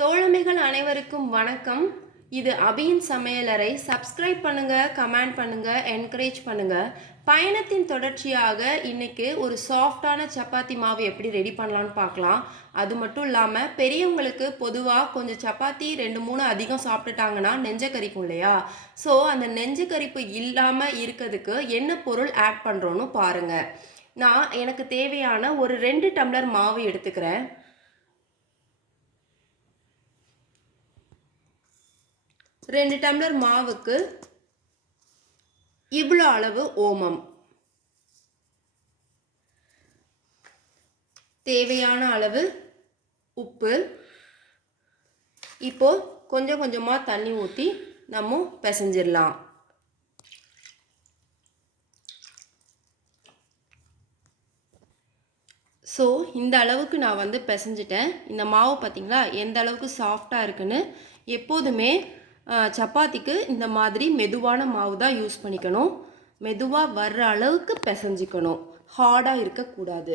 தோழமைகள் அனைவருக்கும் வணக்கம். இது அபியின் சமையலறை. சப்ஸ்கிரைப் பண்ணுங்க, கமெண்ட் பண்ணுங்க, என்கரேஜ் பண்ணுங்க. பயணத்தின் தொடர்ச்சியாக இன்னைக்கு ஒரு சாஃப்டான சப்பாத்தி மாவு எப்படி ரெடி பண்ணலான்னு பார்க்கலாம். அது மட்டும் இல்லாமல் பெரியவங்களுக்கு பொதுவாக கொஞ்சம் சப்பாத்தி 2-3 அதிகம் சாப்பிட்டுட்டாங்கன்னா நெஞ்ச கரிக்கும் இல்லையா? ஸோ அந்த நெஞ்சு கரிப்பு இல்லாமல் இருக்கிறதுக்கு என்ன பொருள் ஆட் பண்ணுறோன்னு பாருங்கள். நான் எனக்கு தேவையான ஒரு 2 டம்ளர் மாவு எடுத்துக்கிறேன். 2 டம்ளர் மாவுக்கு இவ்வளோ அளவு ஓமம், தேவையான அளவு உப்பு. இப்போ கொஞ்சம் கொஞ்சமாக தண்ணி ஊற்றி நம்ம பிசைஞ்சிடலாம். ஸோ இந்த அளவுக்கு நான் பிசைஞ்சிட்டேன். இந்த மாவு பார்த்திங்களா எந்த அளவுக்கு சாஃப்டாக இருக்குன்னு. எப்போதுமே சப்பாத்திக்கு இந்த மாதிரி மெதுவான மாவு தான் யூஸ் பண்ணிக்கணும். மெதுவாக வர்ற அளவுக்கு பிசைஞ்சிக்கணும், ஹார்டாக இருக்கக்கூடாது.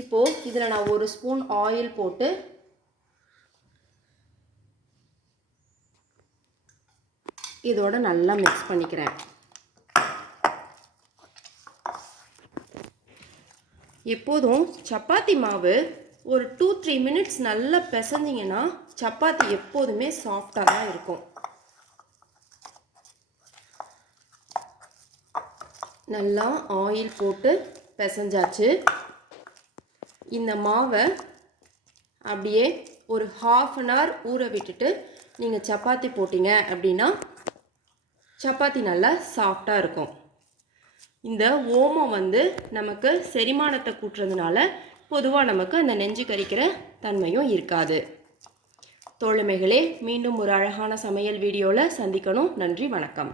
இப்போது இதில் நான் 1 ஸ்பூன் ஆயில் போட்டு இதோட நல்லா மிக்ஸ் பண்ணிக்கிறேன். எப்போதும் சப்பாத்தி மாவு ஒரு 2-3 மினிட்ஸ் நல்லா பிசைஞ்சிங்கன்னா சப்பாத்தி எப்போதுமே சாஃப்டாக தான் இருக்கும். நல்லா ஆயில் போட்டு பிசைஞ்சாச்சு. இந்த மாவை அப்படியே ஒரு 1/2 hour ஊற விட்டுட்டு நீங்கள் சப்பாத்தி போட்டிங்க அப்படின்னா சப்பாத்தி நல்லா சாஃப்டாக இருக்கும். இந்த ஓமம் நமக்கு செரிமானத்தை கூட்டுறதுனால பொதுவாக நமக்கு அந்த நெஞ்சு கரிக்கிற தன்மையும் இருக்காது. தோழமைகளே, மீண்டும் ஒரு அழகான சமையல் வீடியோவில் சந்திக்கணும். நன்றி, வணக்கம்.